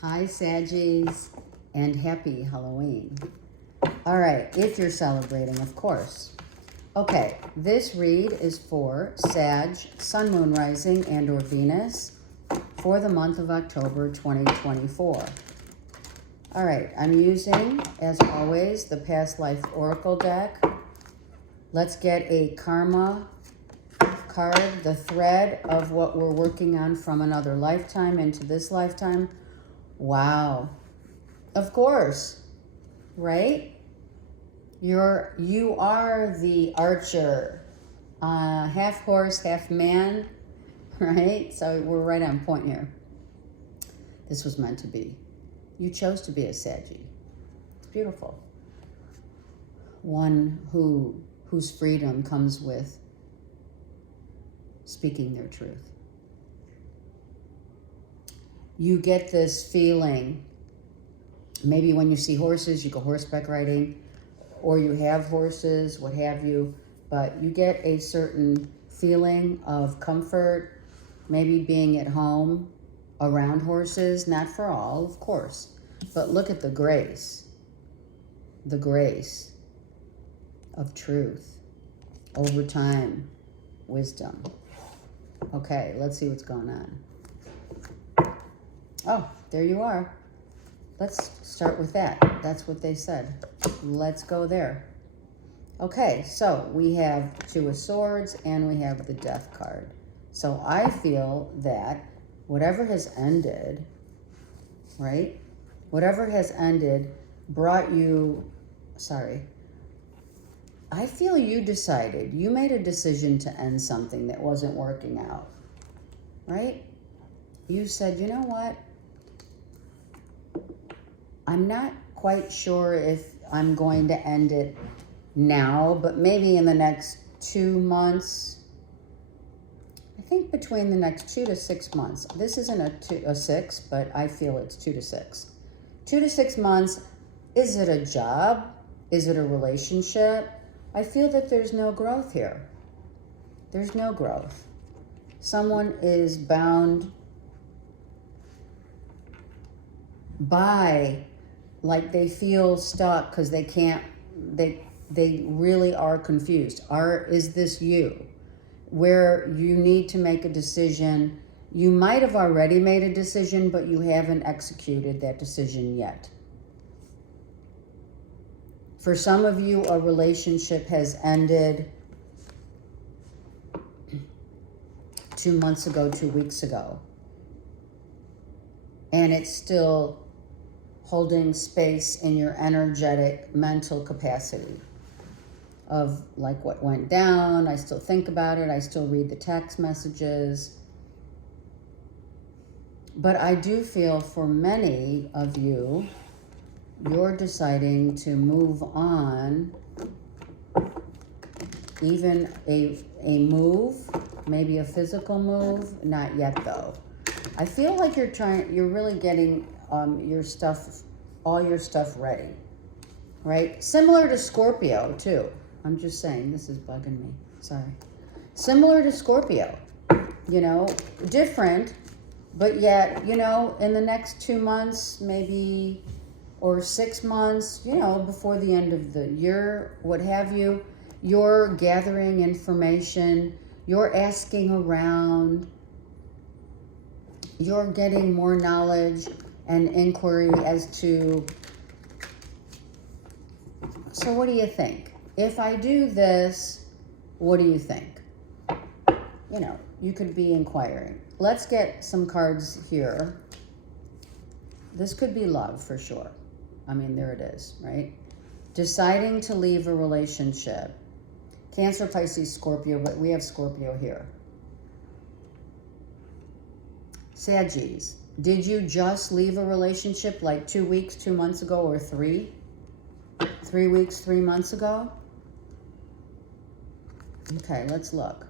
Hi, Saggies, and happy Halloween. All right, if you're celebrating, of course. Okay, this read is for Sag, Sun, Moon, Rising, and or Venus for the month of October 2024. All right, I'm using, as always, the Past Life Oracle deck. Let's get a Karma card, the thread of what we're working on from another lifetime into this lifetime. Wow. Of course, right? You are the archer, half horse, half man, right? So we're right on point here. This was meant to be. You chose to be a Saggy. It's beautiful. One whose freedom comes with speaking their truth. You get this feeling, maybe when you see horses, you go horseback riding, or you have horses, what have you, but you get a certain feeling of comfort, maybe being at home around horses, not for all, of course, but look at the grace of truth, over time, wisdom. Okay, let's see what's going on. Oh, there you are. Let's start with that. That's what they said. Let's go there. Okay, so we have Two of Swords and we have the Death card. So I feel that whatever has ended, right? Whatever has ended brought you, I feel you decided, you made a decision to end something that wasn't working out, right? You said, you know what? I'm not quite sure if I'm going to end it now, but maybe in the next 2 months. I think between the next 2 to 6 months. This isn't a 6, but I feel it's 2 to 6. 2 to 6 months. Is it a job? Is it a relationship? I feel that there's no growth here. There's no growth. Someone is bound by, like they feel stuck because they can't, they really are confused. Is this you? Where you need to make a decision. You might have already made a decision, but you haven't executed that decision yet. For some of you, a relationship has ended 2 months ago, 2 weeks ago. And it's still holding space in your energetic mental capacity of like what went down. I still think about it. I still read the text messages. But I do feel for many of you, you're deciding to move on. Even a move, maybe a physical move, not yet though. I feel like you're really getting all your stuff ready, right? Similar to Scorpio too. I'm just saying, this is bugging me, sorry. Similar to Scorpio, different, but yet, in the next 2 months, maybe, or 6 months, before the end of the year, what have you, you're gathering information, you're asking around, you're getting more knowledge and inquiry as to, so what do you think? If I do this, what do you think? You could be inquiring. Let's get some cards here. This could be love for sure. I mean, there it is, right? Deciding to leave a relationship. Cancer, Pisces, Scorpio, but we have Scorpio here. Saggies, did you just leave a relationship like 2 weeks, 2 months ago, or 3? 3 weeks, 3 months ago? Okay, let's look.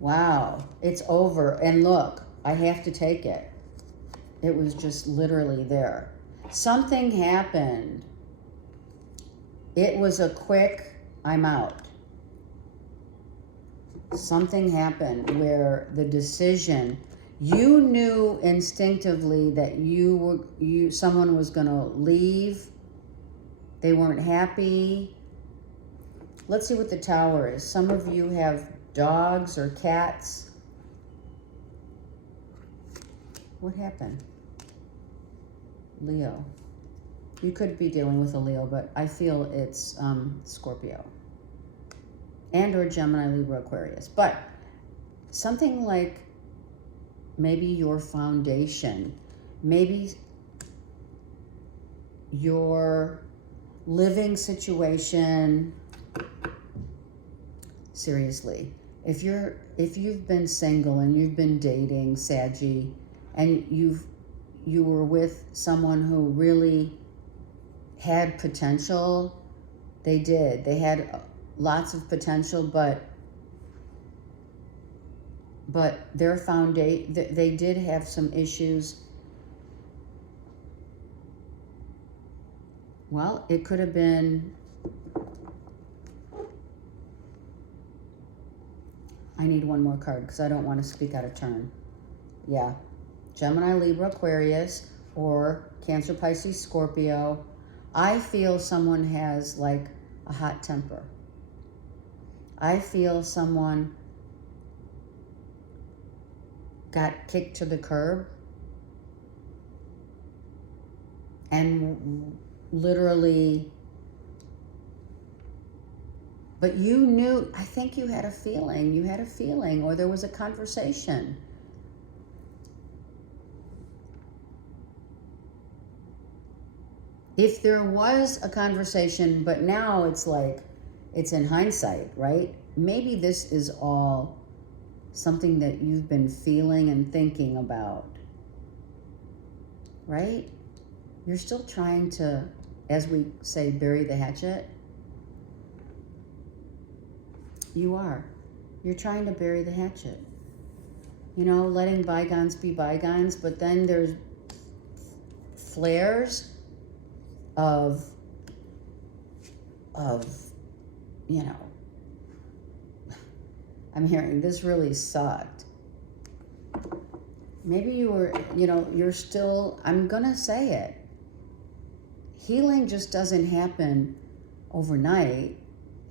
Wow, it's over. And look, I have to take it. It was just literally there. Something happened. It was a quick, I'm out. Something happened where the decision, You knew instinctively that someone was going to leave. They weren't happy. Let's see what the Tower is. Some of you have dogs or cats. What happened? Leo. You could be dealing with a Leo, but I feel it's Scorpio. And or Gemini, Libra, Aquarius. But something like maybe your foundation, maybe your living situation. Seriously, if you've been single and you've been dating, Saggy, and you were with someone who really had potential, they had lots of potential, but their foundation, they did have some issues. Well, it could have been, I need one more card because I don't want to speak out of turn. Yeah. Gemini, Libra, Aquarius, or Cancer, Pisces, Scorpio. I feel someone has like a hot temper. I feel someone got kicked to the curb and literally, but you knew, I think you had a feeling, or there was a conversation. If there was a conversation, but now it's like, it's in hindsight, right? Maybe this is all something that you've been feeling and thinking about, right? You're still trying to, as we say, bury the hatchet. You are. You're trying to bury the hatchet. You know, letting bygones be bygones, but then there's flares of you know, I'm hearing this really sucked. Maybe you were, you know, you're still, I'm gonna say it. Healing just doesn't happen overnight.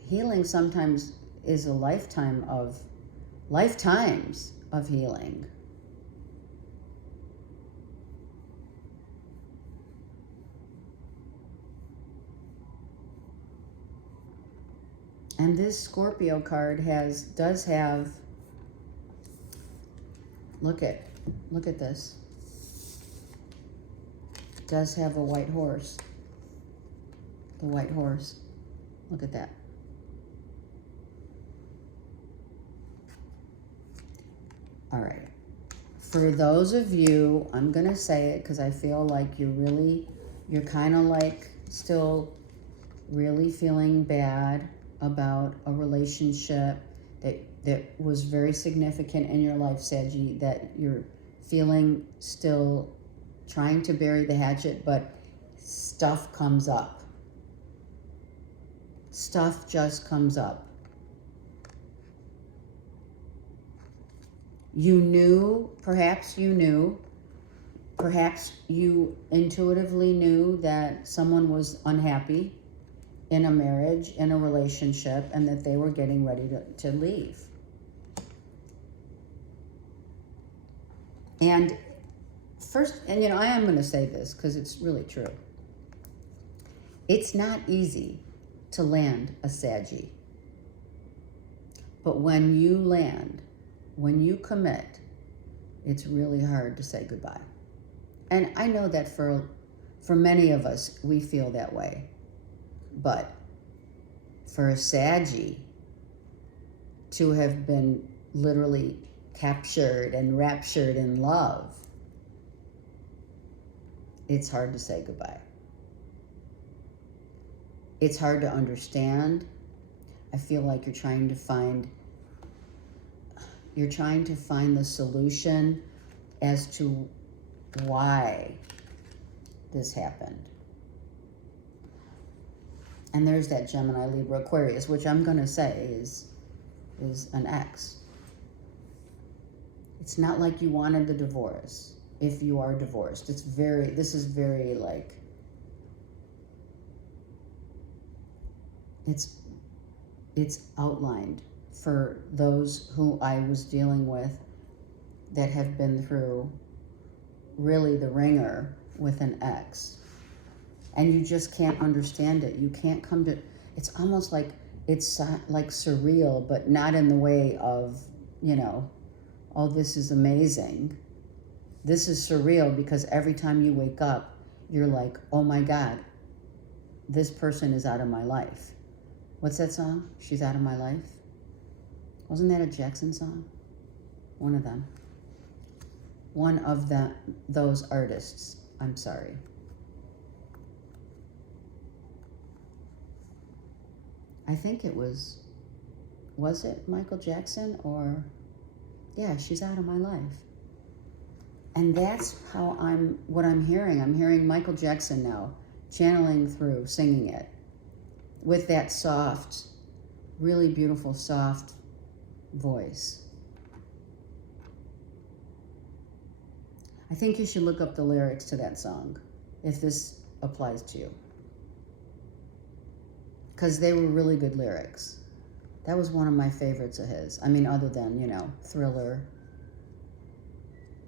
Healing sometimes is a lifetimes of healing. And this Scorpio card does have, look at this. Does have a white horse. The white horse. Look at that. All right. For those of you, I'm going to say it because I feel like you're kind of like still really feeling bad about a relationship that was very significant in your life, Saggy, that you're feeling still trying to bury the hatchet, but stuff comes up. Stuff just comes up. Perhaps you intuitively knew that someone was unhappy in a marriage, in a relationship, and that they were getting ready to leave. And first, and you know, I am going to say this because it's really true. It's not easy to land a Saggy. But when you land, when you commit, it's really hard to say goodbye. And I know that for many of us, we feel that way. But for a Saggy to have been literally captured and raptured in love, it's hard to say goodbye. It's hard to understand. I feel like you're trying to find the solution as to why this happened. And there's that Gemini, Libra, Aquarius, which I'm going to say is an X. It's not like you wanted the divorce. If you are divorced, this is very like, it's outlined for those who I was dealing with that have been through really the ringer with an ex. And you just can't understand it. You can't come to, it's almost like, it's like surreal, but not in the way of, oh, this is amazing. This is surreal because every time you wake up, you're like, oh my God, this person is out of my life. What's that song? She's Out of My Life? Wasn't that a Jackson song? One of them. One of those artists. I'm sorry. I think it was it Michael Jackson or, yeah, She's Out of My Life. And that's how what I'm hearing. I'm hearing Michael Jackson now, channeling through, singing it with that soft, really beautiful, soft voice. I think you should look up the lyrics to that song, if this applies to you. Because they were really good lyrics. That was one of my favorites of his. I mean, other than, Thriller.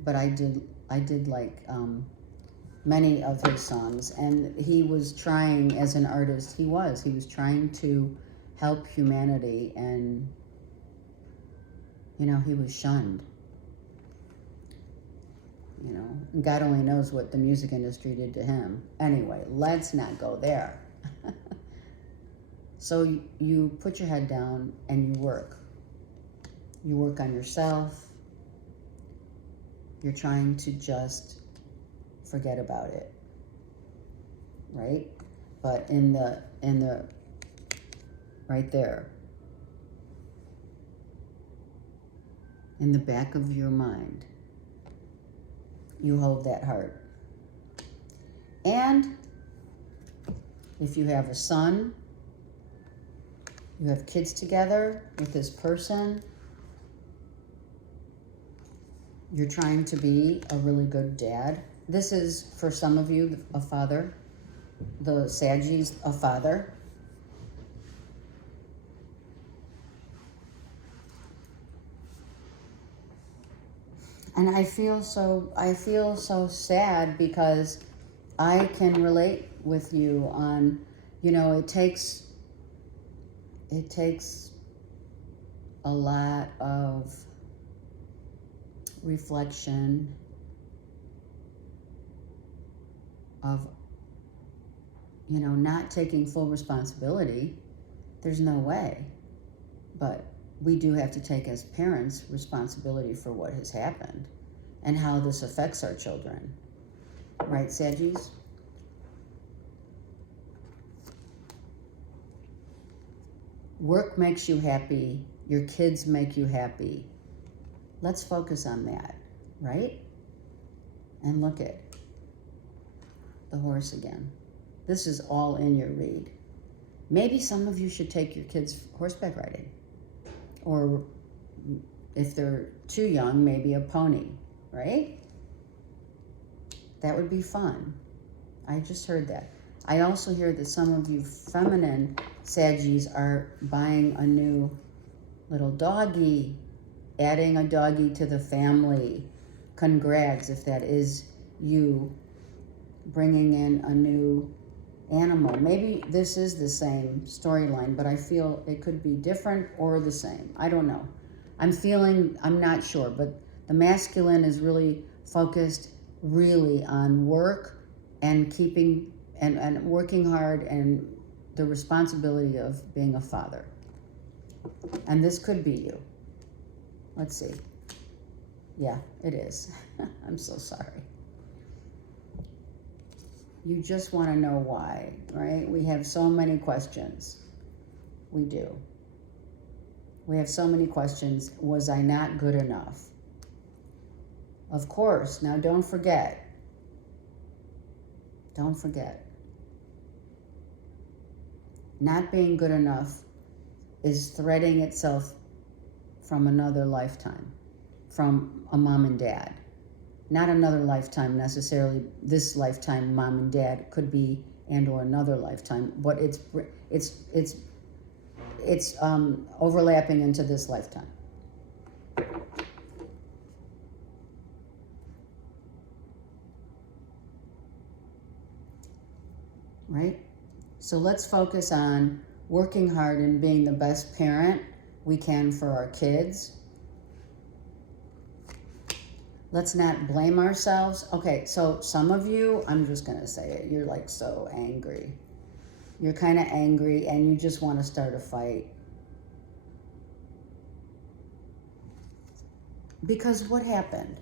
But I did like many of his songs. And he was trying, as an artist, he was trying to help humanity. And, he was shunned. God only knows what the music industry did to him. Anyway, let's not go there. So you put your head down and you work. You work on yourself. You're trying to just forget about it, right? But in the right there, in the back of your mind, you hold that heart. And if you have a son, you have kids together with this person, you're trying to be a really good dad. This is, for some of you, a father. The Saggies, a father. And I feel so sad because I can relate with you on, it takes a lot of reflection, of, not taking full responsibility. There's no way. But we do have to take, as parents, responsibility for what has happened and how this affects our children. Right, Saggies? Work makes you happy. Your kids make you happy. Let's focus on that, right? And look at the horse again. This is all in your read. Maybe some of you should take your kids horseback riding. Or if they're too young, maybe a pony, right? That would be fun. I just heard that. I also hear that some of you feminine Saggies are buying a new little doggy, adding a doggy to the family. Congrats if that is you, bringing in a new animal. Maybe this is the same storyline, but I feel it could be different or the same. I don't know. I'm not sure, but the masculine is really focused really on work and keeping and working hard and the responsibility of being a father. And this could be you. Let's see. Yeah, it is. I'm so sorry. You just want to know why, right? We have so many questions. We do. We have so many questions. Was I not good enough? Of course. Now don't forget. Don't forget. Not being good enough is threading itself from another lifetime from a mom and dad. Not another lifetime necessarily. This lifetime, mom and dad could be, and or another lifetime, but it's overlapping into this lifetime. Right? So let's focus on working hard and being the best parent we can for our kids. Let's not blame ourselves. Okay, so some of you, I'm just going to say it, you're like so angry. You're kind of angry and you just want to start a fight. Because what happened?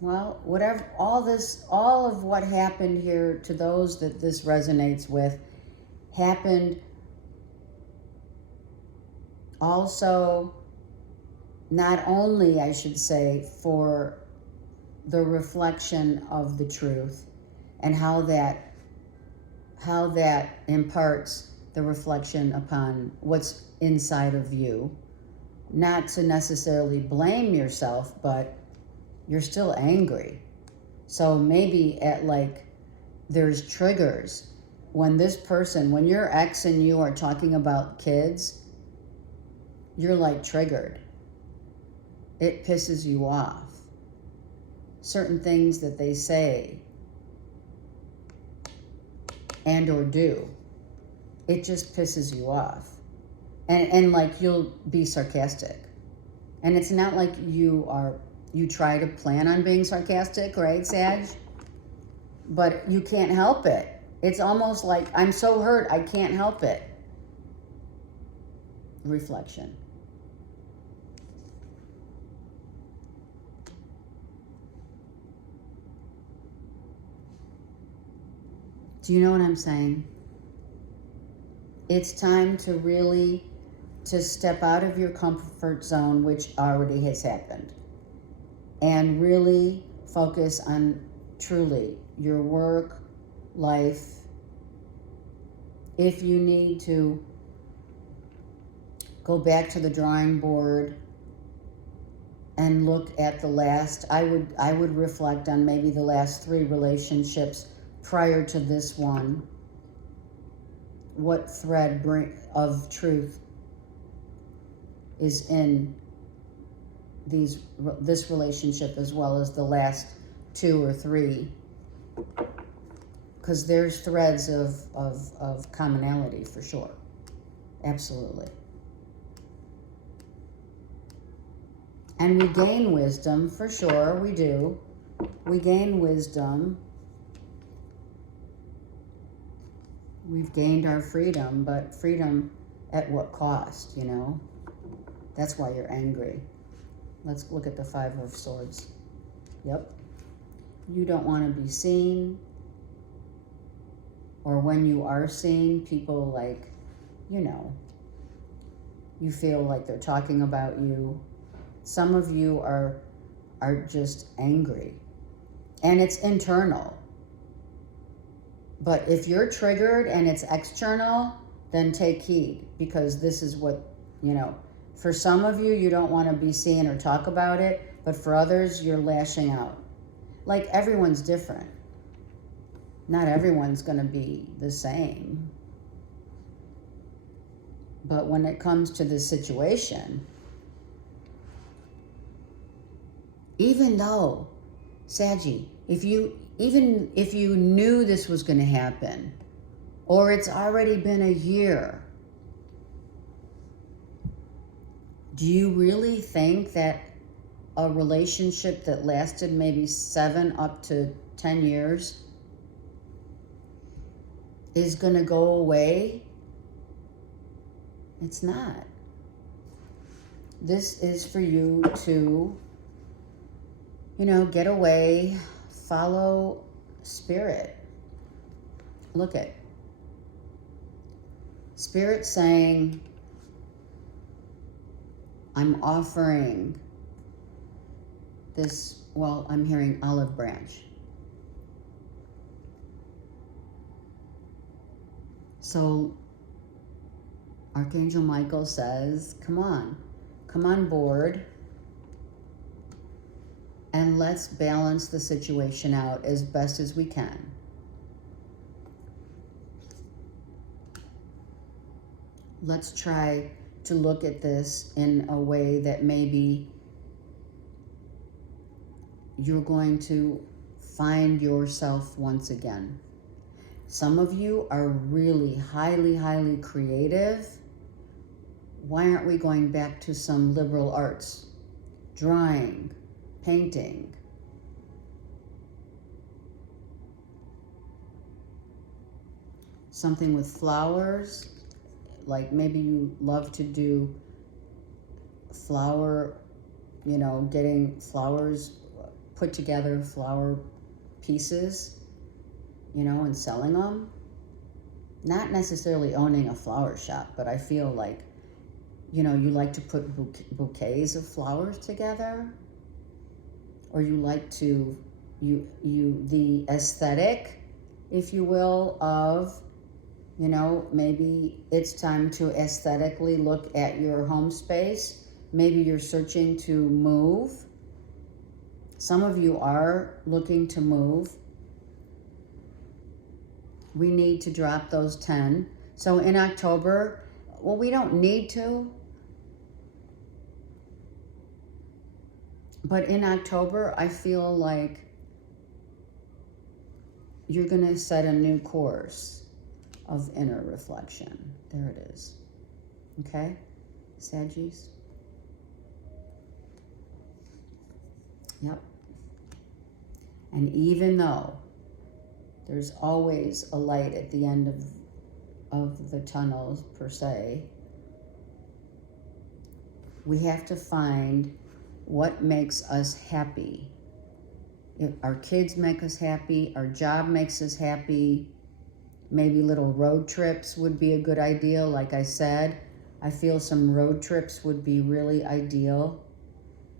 Well, whatever, all of what happened here, to those that this resonates with, happened also, not only, I should say, for the reflection of the truth and how that imparts the reflection upon what's inside of you. Not to necessarily blame yourself, but you're still angry. So maybe there's triggers. When your ex and you are talking about kids, you're like triggered. It pisses you off. Certain things that they say and or do, it just pisses you off. And like you'll be sarcastic. And it's not like you try to plan on being sarcastic, right, Sag? But you can't help it. It's almost like, I'm so hurt, I can't help it. Reflection. Do you know what I'm saying? It's time to really step out of your comfort zone, which already has happened, and really focus on truly your work, life. If you need to go back to the drawing board and look at the last, I would reflect on maybe the last 3 relationships prior to this one. What thread of truth is in this relationship as well as the last 2 or 3, because there's threads of commonality for sure. Absolutely. And we gain wisdom for sure. We do. We gain wisdom. We've gained our freedom, but freedom at what cost, you know? That's why you're angry. Let's look at the 5 of Swords. Yep. You don't want to be seen. Or when you are seen, people you feel like they're talking about you. Some of you are just angry. And it's internal. But if you're triggered and it's external, then take heed, because this is what, for some of you, you don't want to be seen or talk about it, but for others, you're lashing out. Like, everyone's different. Not everyone's going to be the same. But when it comes to this situation, even though, Saggy, even if you knew this was going to happen, or it's already been a year, do you really think that a relationship that lasted maybe 7 up to 10 years is going to go away? It's not. This is for you to, get away, follow spirit. Look at Spirit saying, I'm offering this, I'm hearing olive branch. So Archangel Michael says, come on board. and let's balance the situation out as best as we can. Let's try to look at this in a way that maybe you're going to find yourself once again. Some of you are really highly creative. Why aren't we going back to some liberal arts? Drawing, painting. Something with flowers, like maybe you love to do flower, you know, getting flowers put together, flower pieces, you know, and selling them. Not necessarily owning a flower shop, but I feel like, you know, you like to put bouquets of flowers together, or you like to, the aesthetic, if you will, of, you know, maybe it's time to aesthetically look at your home space. Maybe you're searching to move. Some of you are looking to move. We need to drop those 10. So in October, well, we don't need to, but in October, I feel like you're going to set a new course of inner reflection. There it is. Okay? Saggies? Yep. And even though there's always a light at the end of the tunnel, per se, we have to find what makes us happy. If our kids make us happy, our job makes us happy, maybe little road trips would be a good idea. Like I said, I feel some road trips would be really ideal.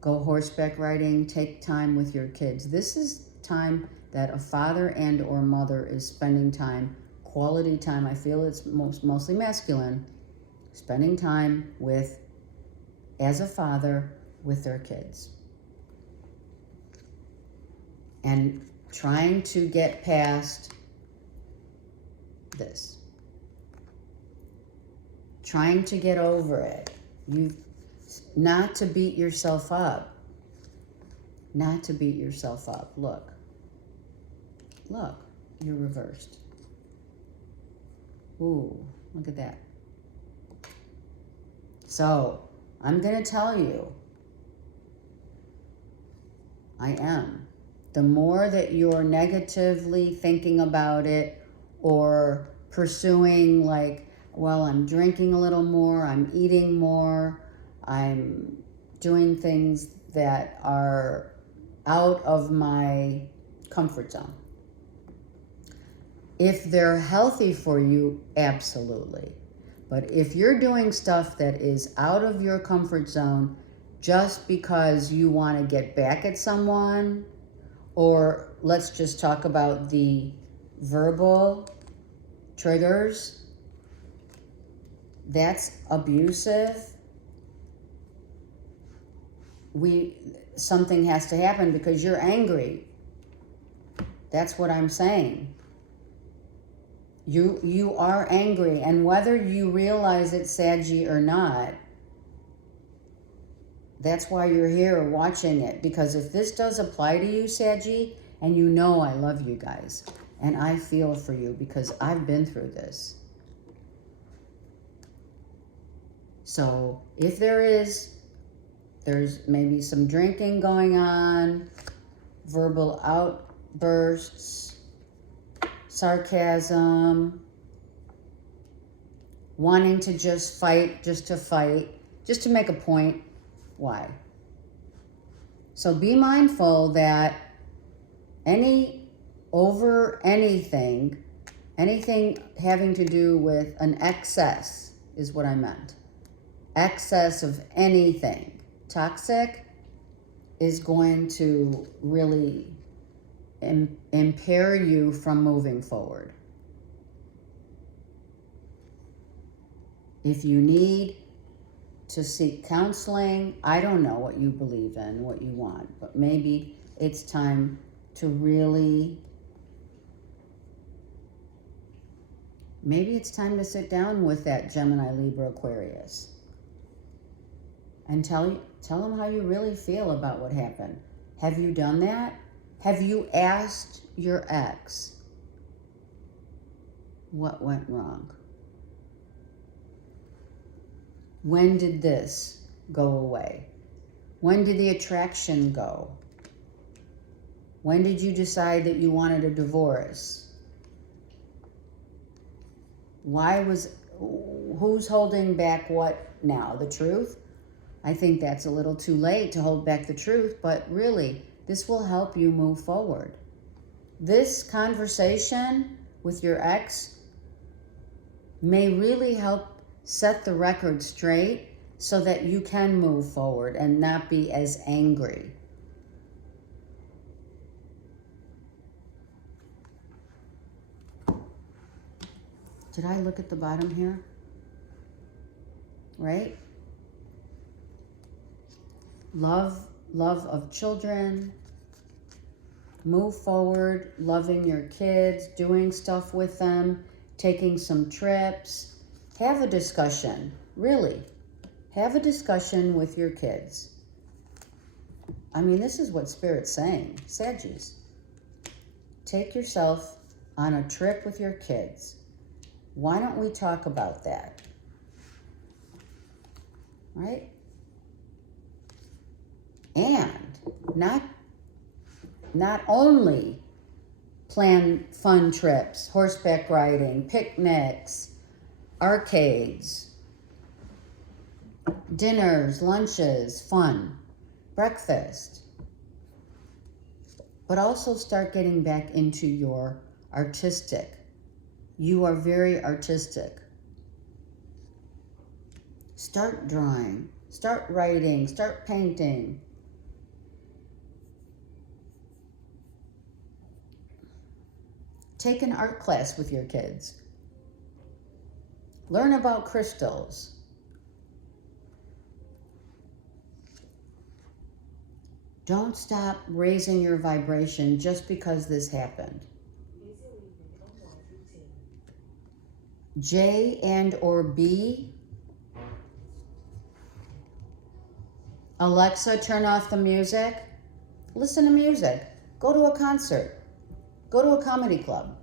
Go horseback riding, take time with your kids. This is time that a father and or mother is spending time, quality time. I feel it's mostly masculine, spending time with, as a father, with their kids. And trying to get past this. Trying to get over it. Not to beat yourself up. Not to beat yourself up. Look. Look. You're reversed. Ooh, look at that. So, I'm going to tell you, I am. The more that you're negatively thinking about it or pursuing like, well, I'm drinking a little more, I'm eating more, I'm doing things that are out of my comfort zone. If they're healthy for you, absolutely. But if you're doing stuff that is out of your comfort zone just because you want to get back at someone, or let's just talk about the verbal triggers, that's abusive. Something has to happen because you're angry. That's what I'm saying. You are angry, and whether you realize it, Saggy, or not, that's why you're here watching it. Because if this does apply to you, Saggy, and you know I love you guys, and I feel for you because I've been through this. So if there's maybe some drinking going on, verbal outbursts, sarcasm, wanting to just fight, just to make a point. Why? So be mindful that anything having to do with an excess is what I meant. Excess of anything toxic is going to really impair you from moving forward. If you need to seek counseling, I don't know what you believe in, what you want, but maybe it's time to really, maybe it's time to sit down with that Gemini, Libra, Aquarius and tell them how you really feel about what happened. Have you done that? Have you asked your ex what went wrong? When did this go away? When did the attraction go? When did you decide that you wanted a divorce? Who's holding back what now? The truth? I think that's a little too late to hold back the truth, but really, this will help you move forward. This conversation with your ex may really help set the record straight so that you can move forward and not be as angry. Did I look at the bottom here? Right? Love of children, move forward, loving your kids, doing stuff with them, taking some trips. Have a discussion, really. Have a discussion with your kids. I mean, this is what Spirit's saying. Saggies, take yourself on a trip with your kids. Why don't we talk about that? Right? And not only plan fun trips, horseback riding, picnics, arcades, dinners, lunches, fun, breakfast, but also start getting back into your artistic. You are very artistic. Start drawing, start writing, start painting. Take an art class with your kids. Learn about crystals. Don't stop raising your vibration just because this happened. J and or B. Alexa, turn off the music. Listen to music. Go to a concert. Go to a comedy club.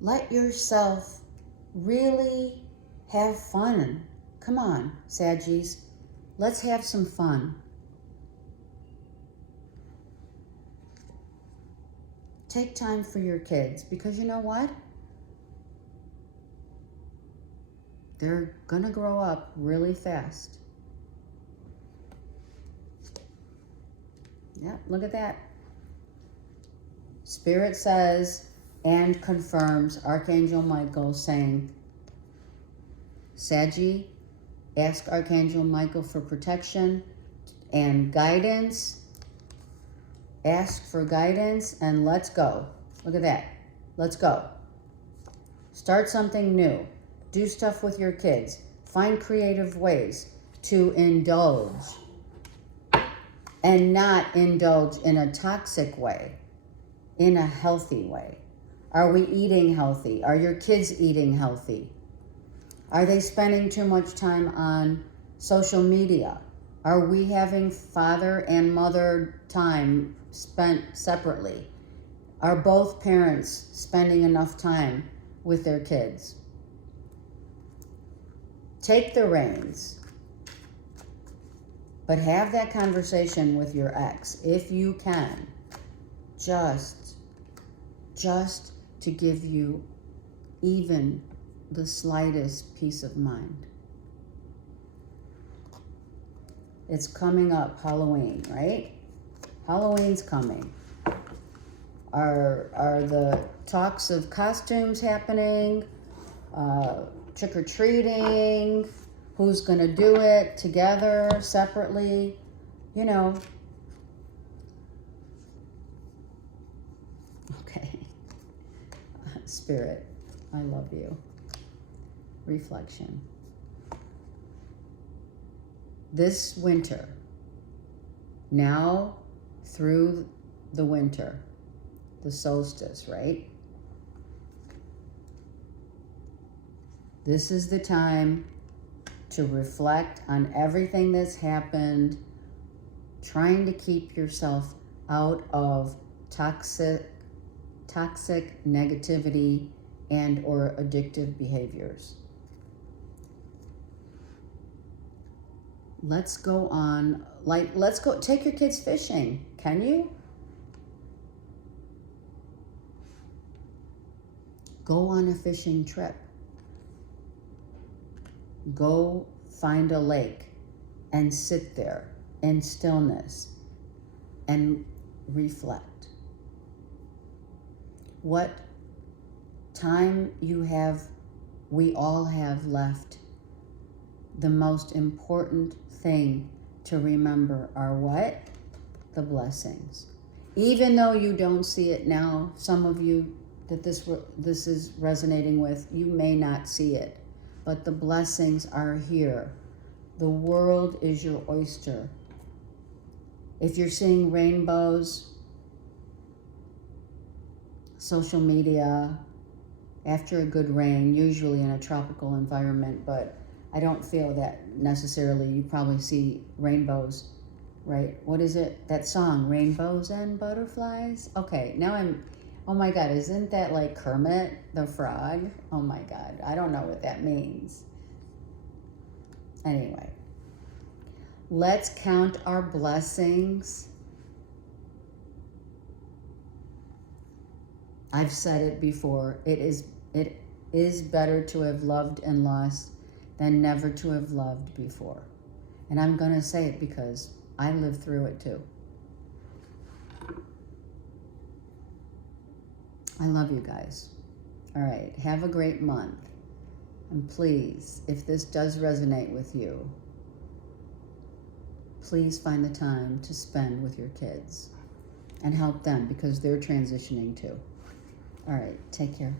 Let yourself really have fun. Come on, Saggies. Let's have some fun. Take time for your kids, because you know what? They're gonna grow up really fast. Yeah, look at that. Spirit says and confirms Archangel Michael saying, Saggy, ask Archangel Michael for protection and guidance. Ask for guidance and let's go. Look at that. Let's go. Start something new. Do stuff with your kids. Find creative ways to indulge and not indulge in a toxic way, in a healthy way. Are we eating healthy? Are your kids eating healthy? Are they spending too much time on social media? Are we having father and mother time spent separately? Are both parents spending enough time with their kids? Take the reins, but have that conversation with your ex if you can, just to give you even the slightest peace of mind. It's coming up, Halloween, right? Halloween's coming. Are the talks of costumes happening? Trick-or-treating? Who's gonna do it together, separately? You know. Okay. Spirit, I love you. Reflection. this winter, now through the winter, the solstice, right? This is the time to reflect on everything that's happened, trying to keep yourself out of toxic negativity and or addictive behaviors. Let's go on, let's go take your kids fishing. Can you? Go on a fishing trip. Go find a lake and sit there in stillness and reflect. What time you have, we all have left. The most important thing to remember are what? The blessings. Even though you don't see it now, some of you that this is resonating with, you may not see it, but the blessings are here. The world is your oyster. If you're seeing rainbows, social media, after a good rain, usually in a tropical environment, but I don't feel that necessarily. You probably see rainbows, right? What is it? That song, Rainbows and Butterflies? Okay, now oh my God, isn't that like Kermit the Frog? Oh my God, I don't know what that means. Anyway, let's count our blessings. I've said it before, it is better to have loved and lost than never to have loved before. And I'm going to say it because I lived through it too. I love you guys. All right, have a great month. And please, if this does resonate with you, please find the time to spend with your kids and help them because they're transitioning too. All right, take care.